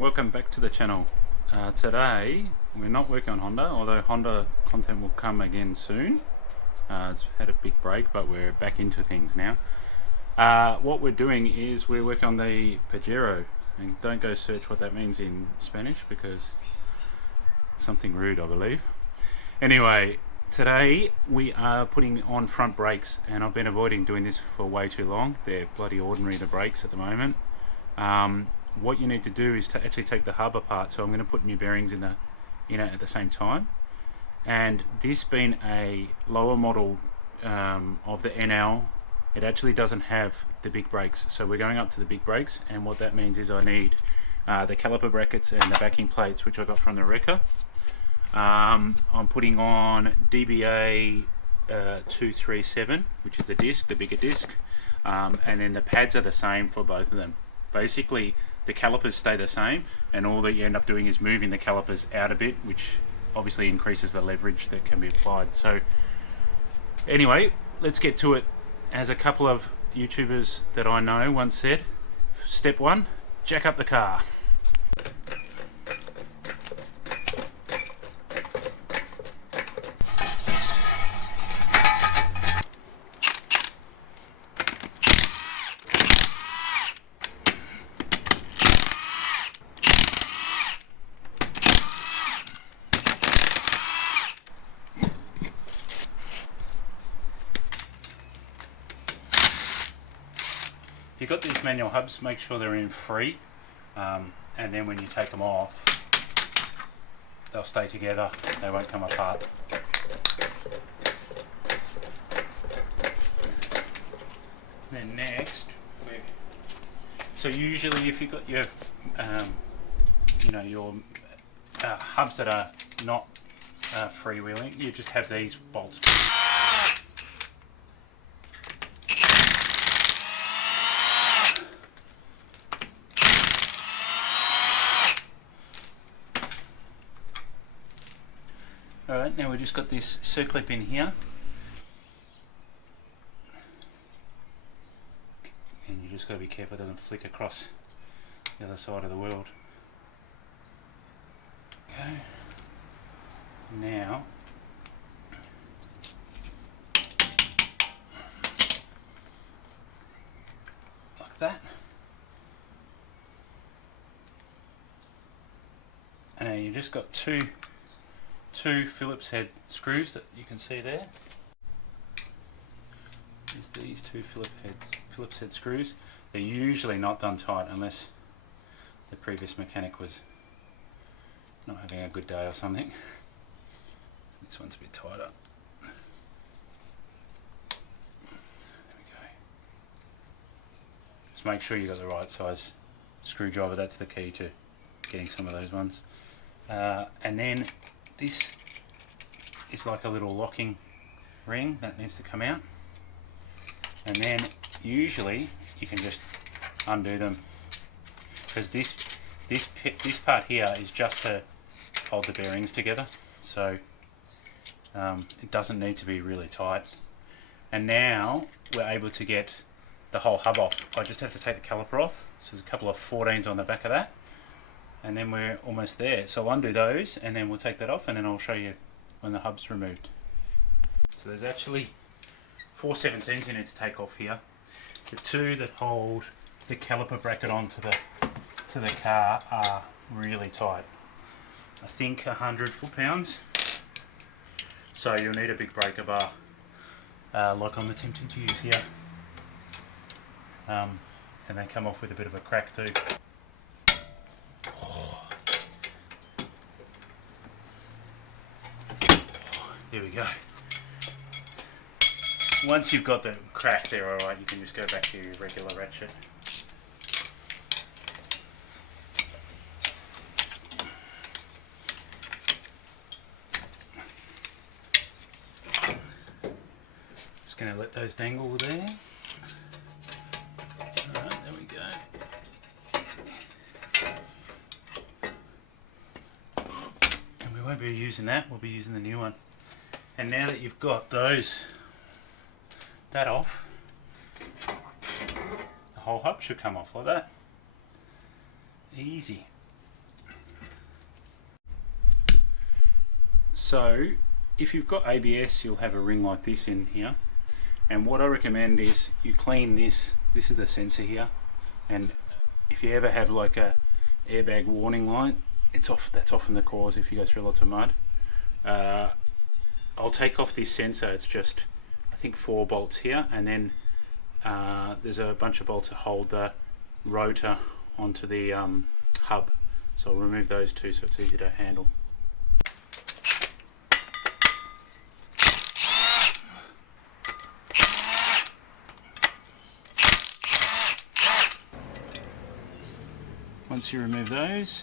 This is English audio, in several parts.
Welcome back to the channel. Today we're not working on Honda, although Honda content will come again soon. It's had a big break, but we're back into things now. What we're doing is we're working on the Pajero, and don't go search what that means in Spanish because it's something rude, I believe. Anyway, today we are putting on front brakes, and I've been avoiding doing this for way too long. They're bloody ordinary, the brakes at the moment. What you need to do is to actually take the hub apart, so I'm going to put new bearings in it at the same time. And this being a lower model of the NL, it actually doesn't have the big brakes, so we're going up to the big brakes, and what that means is I need the caliper brackets and the backing plates, which I got from the wrecker. I'm putting on DBA 237, which is the disc, the bigger disc, and then the pads are the same for both of them. Basically the calipers stay the same, and all that you end up doing is moving the calipers out a bit, which obviously increases the leverage that can be applied. So anyway, let's get to it. As a couple of YouTubers that I know once said, step one, jack up the car. If you've got these manual hubs, make sure they're in free, and then when you take them off, they'll stay together, they won't come apart. Then next, so usually if you've got your hubs that are not freewheeling, you just have these bolts. Alright, now we've just got this circlip in here, and you just got to be careful it doesn't flick across the other side of the world. Okay, now like that, and you just got two Phillips head screws that you can see there. There's these two Phillips head screws. They're usually not done tight unless the previous mechanic was not having a good day or something. This one's a bit tighter. There we go. Just make sure you've got the right size screwdriver. That's the key to getting some of those ones. And then this is like a little locking ring that needs to come out, and then usually you can just undo them, because this part here is just to hold the bearings together, so it doesn't need to be really tight. And now we're able to get the whole hub off. I just have to take the caliper off, so there's a couple of 14s on the back of that, and then we're almost there. So I'll undo those, and then we'll take that off, and then I'll show you when the hub's removed. So there's actually 4 17s you need to take off here. The two that hold the caliper bracket onto the car are really tight. I think 100 foot-pounds. So you'll need a big breaker bar, like I'm attempting to use here. And they come off with a bit of a crack too. There we go. Once you've got the crack there, alright, you can just go back to your regular ratchet. Just going to let those dangle there. Alright, there we go. And we won't be using that, we'll be using the new one. And now that you've got that off, the whole hub should come off like that. Easy. So if you've got ABS, you'll have a ring like this in here, and what I recommend is you clean this. This is the sensor here, and if you ever have like a airbag warning light, that's often the cause if you go through lots of mud. I'll take off this sensor. It's just, I think, 4 bolts here, and then there's a bunch of bolts that hold the rotor onto the hub, so I'll remove those two so it's easy to handle. Once you remove those,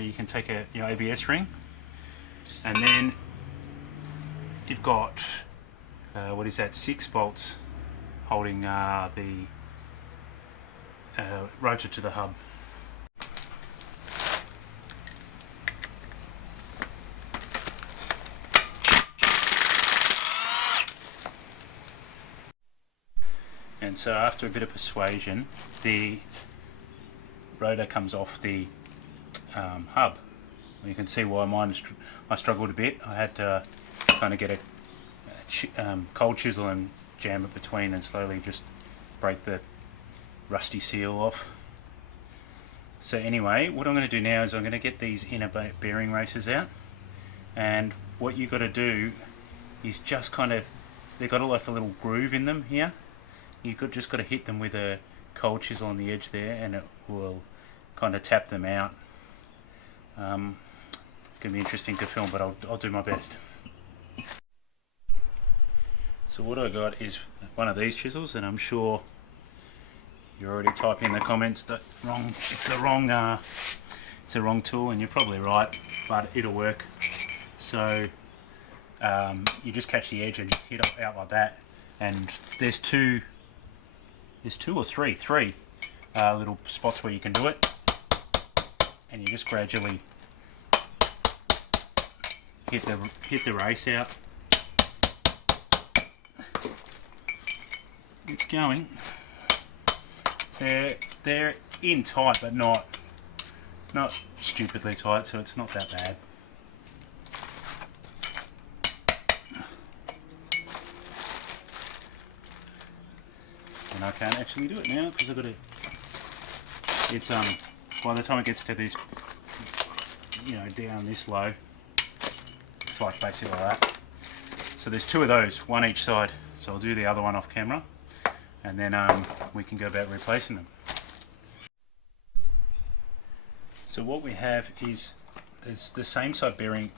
you can take your ABS ring, and then you've got what is that, 6 bolts holding the rotor to the hub. And so after a bit of persuasion, the rotor comes off the hub. You can see why I struggled a bit. I had to kind of get a cold chisel and jam it between and slowly just break the rusty seal off. So anyway, what I'm going to do now is I'm going to get these inner bearing races out, and what you've got to do is just kind of, they've got like a little groove in them here. You've just got to hit them with a cold chisel on the edge there, and it will kind of tap them out. It's going to be interesting to film, but I'll do my best. So what I got is one of these chisels, and I'm sure you're already typing in the comments that it's the wrong tool, and you're probably right, but it'll work. So you just catch the edge and hit it out like that, and there's two or three little spots where you can do it, and you just gradually hit the race out. It's going. They're in tight, but not stupidly tight, so it's not that bad. And I can't actually do it now because I've got to. It's by the time it gets to this, down this low, it's like basically like that. So there's 2 of those, one each side. So I'll do the other one off camera, and then we can go about replacing them. So what we have is there's the same size bearing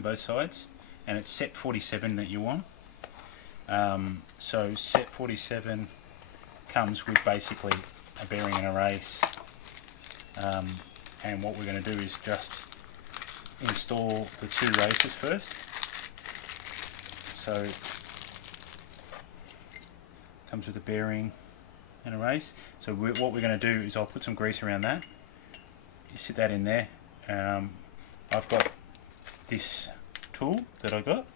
both sides, and it's set 47 that you want. So set 47 comes with basically a bearing and a race, and what we're going to do is just install the 2 races first. So comes with a bearing and a race. So what we're going to do is I'll put some grease around that. You sit that in there. I've got this tool that I got,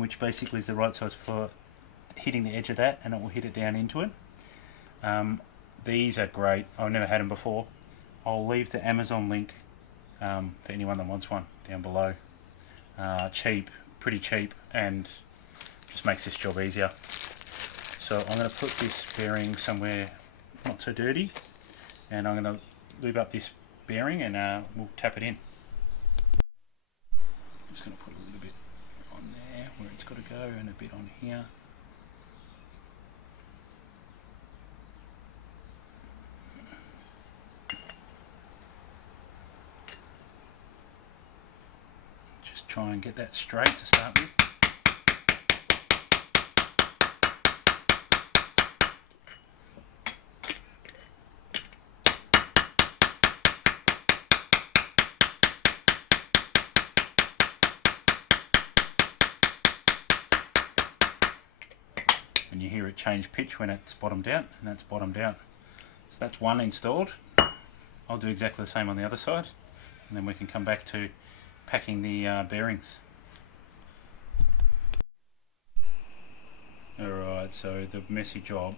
which basically is the right size for hitting the edge of that, and it will hit it down into it. These are great. I've never had them before. I'll leave the Amazon link for anyone that wants one down below. Cheap, pretty cheap, and just makes this job easier. So I'm going to put this bearing somewhere not so dirty, and I'm going to lube up this bearing, and we'll tap it in. I'm just going to put a little bit on there where it's got to go, and a bit on here. Just try and get that straight to start with. And you hear it change pitch when it's bottomed out, and that's bottomed out. So that's one installed. I'll do exactly the same on the other side, and then we can come back to packing the bearings. Alright, so the messy job,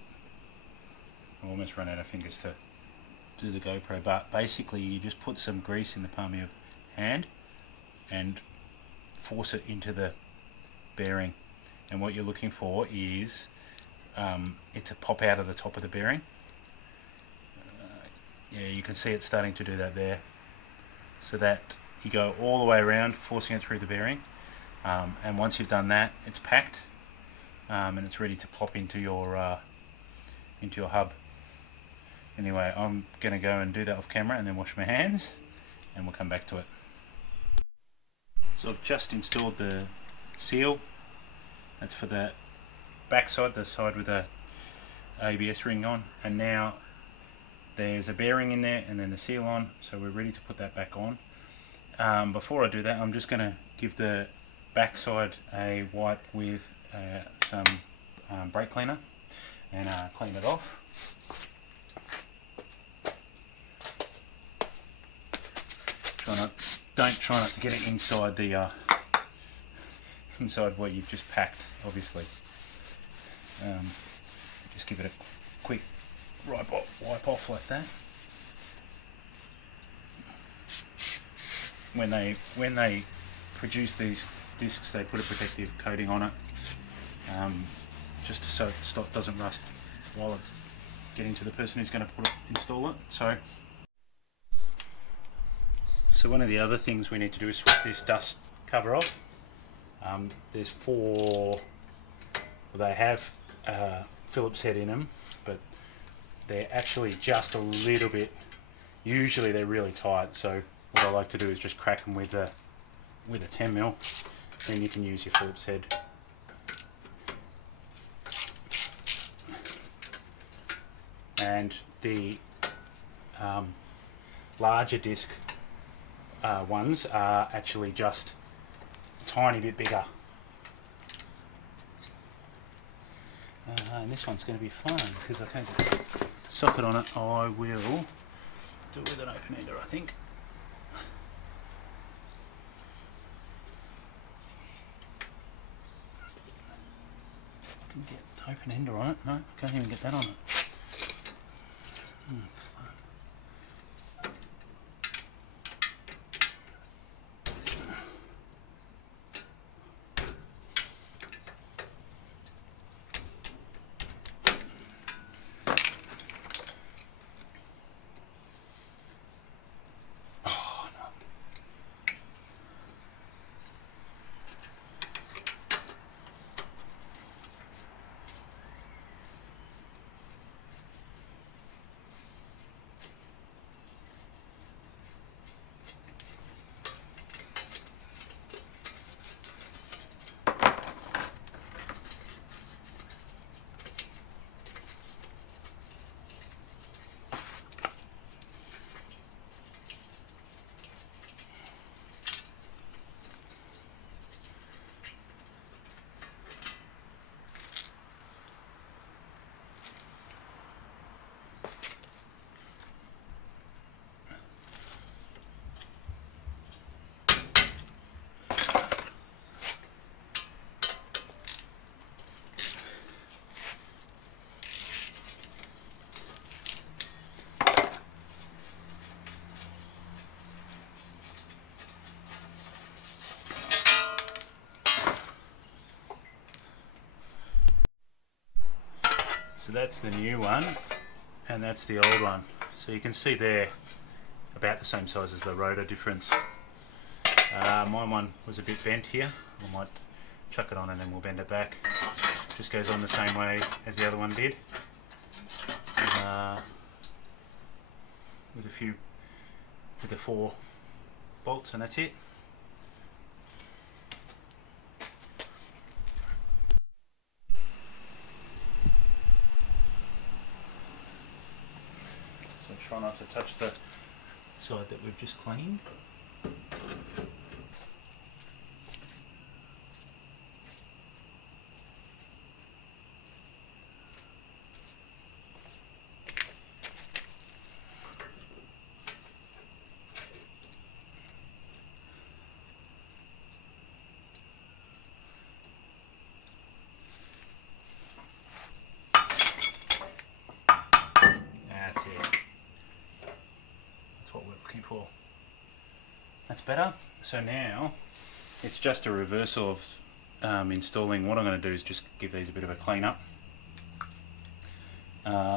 I almost run out of fingers to do the GoPro, but basically you just put some grease in the palm of your hand, and force it into the bearing. And what you're looking for is it to pop out of the top of the bearing. Yeah, you can see it starting to do that there. So that you go all the way around, forcing it through the bearing. And once you've done that, it's packed and it's ready to plop into your hub. Anyway, I'm going to go and do that off camera and then wash my hands, and we'll come back to it. So I've just installed the seal. That's for the back side, the side with the ABS ring on, and now there's a bearing in there and then the seal on, so we're ready to put that back on. Before I do that, I'm just going to give the back side a wipe with some brake cleaner and clean it off. Try not to get it inside the inside what you've just packed, obviously. Just give it a quick wipe off like that. When they produce these discs, they put a protective coating on it, just so it doesn't rust while it's getting to the person who's going to install it. So one of the other things we need to do is swap this dust cover off. There's four. Well, they have Phillips head in them, but they're actually just a little bit. Usually they're really tight. So what I like to do is just crack them with a 10mm. Then you can use your Phillips head. And the larger disc ones are actually just a tiny bit bigger. And this one's going to be fun because I can't get a socket on it. I will do it with an open ender, I think. I can get the open ender on it. No, I can't even get that on it. So that's the new one, and that's the old one. So you can see they're about the same size as the rotor difference. My one was a bit bent here. I might chuck it on and then we'll bend it back. Just goes on the same way as the other one did. With the 4 bolts, and that's it. Try not to touch the side that we've just cleaned. What we're looking for. That's better. So now it's just a reversal of installing. What I'm going to do is just give these a bit of a clean up.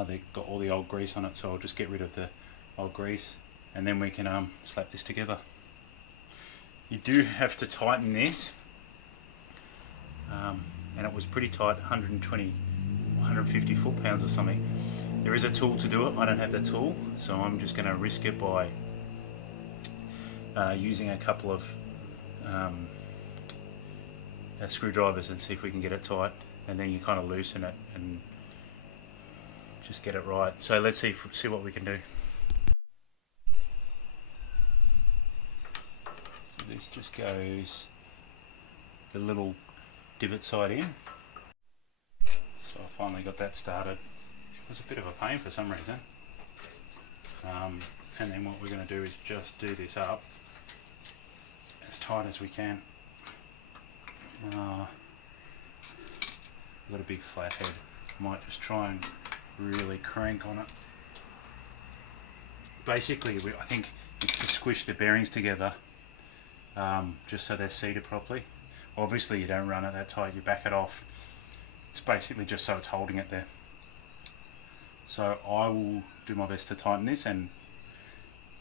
They've got all the old grease on it, so I'll just get rid of the old grease and then we can slap this together. You do have to tighten this, and it was pretty tight, 120, 150 foot-pounds or something. There is a tool to do it. I don't have the tool, so I'm just going to risk it by using a couple of screwdrivers and see if we can get it tight, and then you kind of loosen it and just get it right. So let's see what we can do. So this just goes the little divot side in. So I finally got that started. It was a bit of a pain for some reason. And then what we're going to do is just do this up as tight as we can. I've got a big flat head. I might just try and really crank on it. Basically, I think it's to squish the bearings together, just so they're seated properly. Obviously you don't run it that tight, you back it off. It's basically just so it's holding it there. So I will do my best to tighten this, and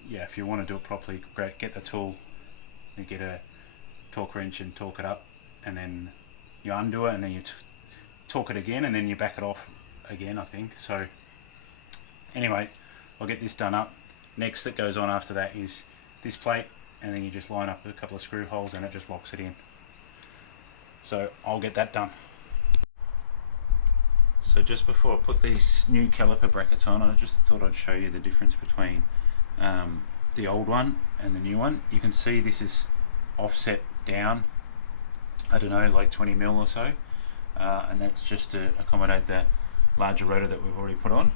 yeah, if you want to do it properly, great, get the tool, you get a torque wrench and torque it up, and then you undo it and then you torque it again and then you back it off again, I think. So anyway, I'll get this done up. Next that goes on after that is this plate, and then you just line up a couple of screw holes and it just locks it in. So I'll get that done. So just before I put these new caliper brackets on, I just thought I'd show you the difference between the old one and the new one. You can see this is offset down, I don't know, like 20 mil or so, and that's just to accommodate the larger rotor that we've already put on.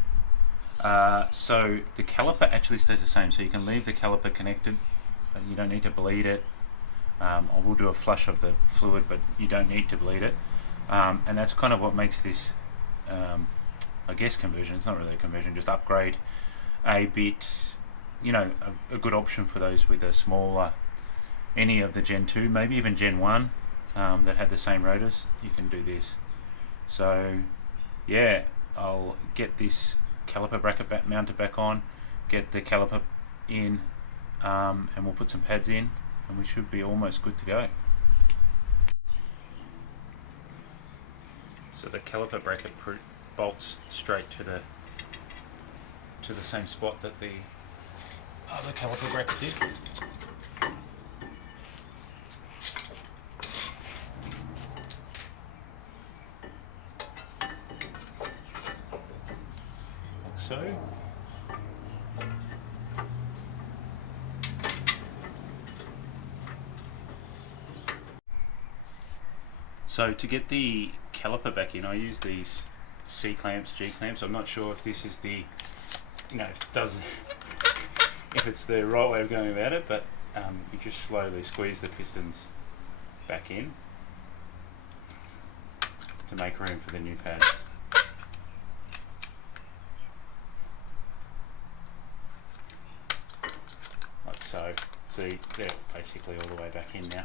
So the caliper actually stays the same, so you can leave the caliper connected, but you don't need to bleed it. I will do a flush of the fluid, but you don't need to bleed it, and that's kind of what makes this I guess conversion, it's not really a conversion, just upgrade a bit, you know, a good option for those with a smaller, any of the Gen 2, maybe even Gen 1 that had the same rotors. You can do this. So yeah, I'll get this caliper bracket mounted back on, get the caliper in, and we'll put some pads in, and we should be almost good to go. So the caliper bracket bolts straight to the same spot that the other caliper bracket did. Like so. So to get the caliper back in, I use these C clamps, G clamps. I'm not sure if this is the, you know, if it's the right way of going about it, but you just slowly squeeze the pistons back in to make room for the new pads. Like so. See, they're basically all the way back in now.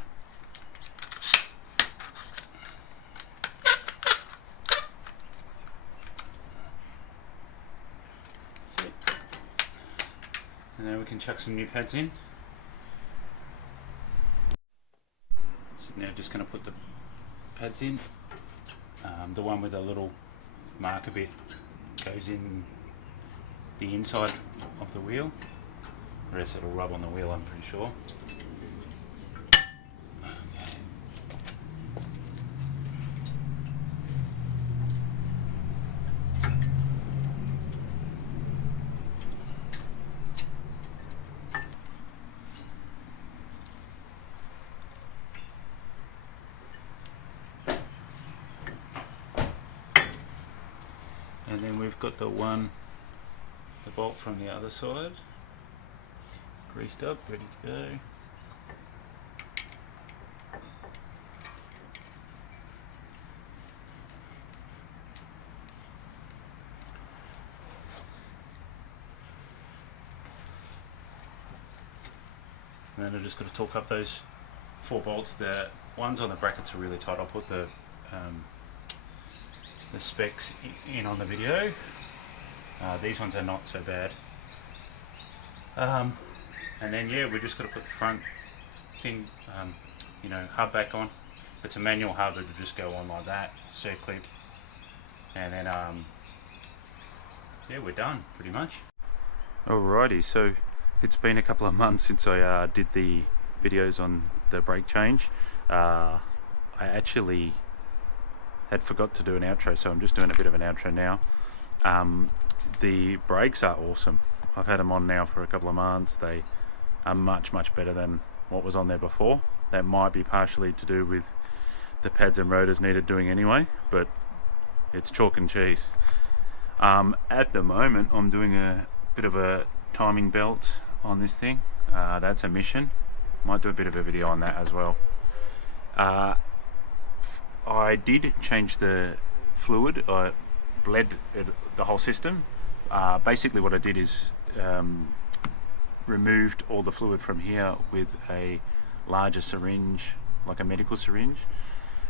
So now we can chuck some new pads in. So now just going to put the pads in. The one with a little marker bit goes in the inside of the wheel. The rest it'll rub on the wheel, I'm pretty sure. And then we've got the bolt from the other side, greased up, ready to go. And then I've just got to torque up those 4 bolts. The ones on the brackets are really tight. I'll put the specs in on the video. These ones are not so bad. And then yeah, we just got to put the front thing, hub back on. It's a manual hub, it'll just go on like that, circlip, and then yeah, we're done pretty much. Alrighty, so it's been a couple of months since I did the videos on the brake change. I actually had forgot to do an outro, so I'm just doing a bit of an outro now. The brakes are awesome. I've had them on now for a couple of months. They are much better than what was on there before. That might be partially to do with the pads and rotors needed doing anyway, but it's chalk and cheese. At the moment I'm doing a bit of a timing belt on this thing. That's a mission. Might do a bit of a video on that as well. I did change the fluid. I bled the whole system. Basically what I did is removed all the fluid from here with a larger syringe, like a medical syringe,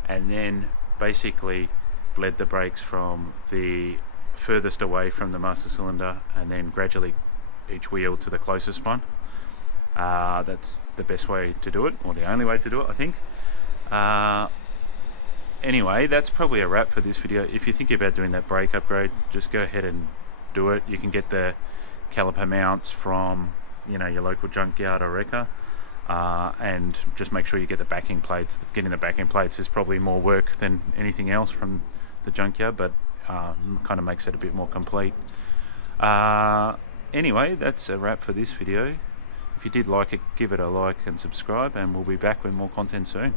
and then basically bled the brakes from the furthest away from the master cylinder and then gradually each wheel to the closest one. That's the best way to do it, or the only way to do it, I think. Anyway, that's probably a wrap for this video. If you're thinking about doing that brake upgrade, just go ahead and do it. You can get the caliper mounts from your local junkyard or wrecker, and just make sure you get the backing plates. Getting the backing plates is probably more work than anything else from the junkyard, but kind of makes it a bit more complete. Anyway, that's a wrap for this video. If you did like it, give it a like and subscribe, and we'll be back with more content soon.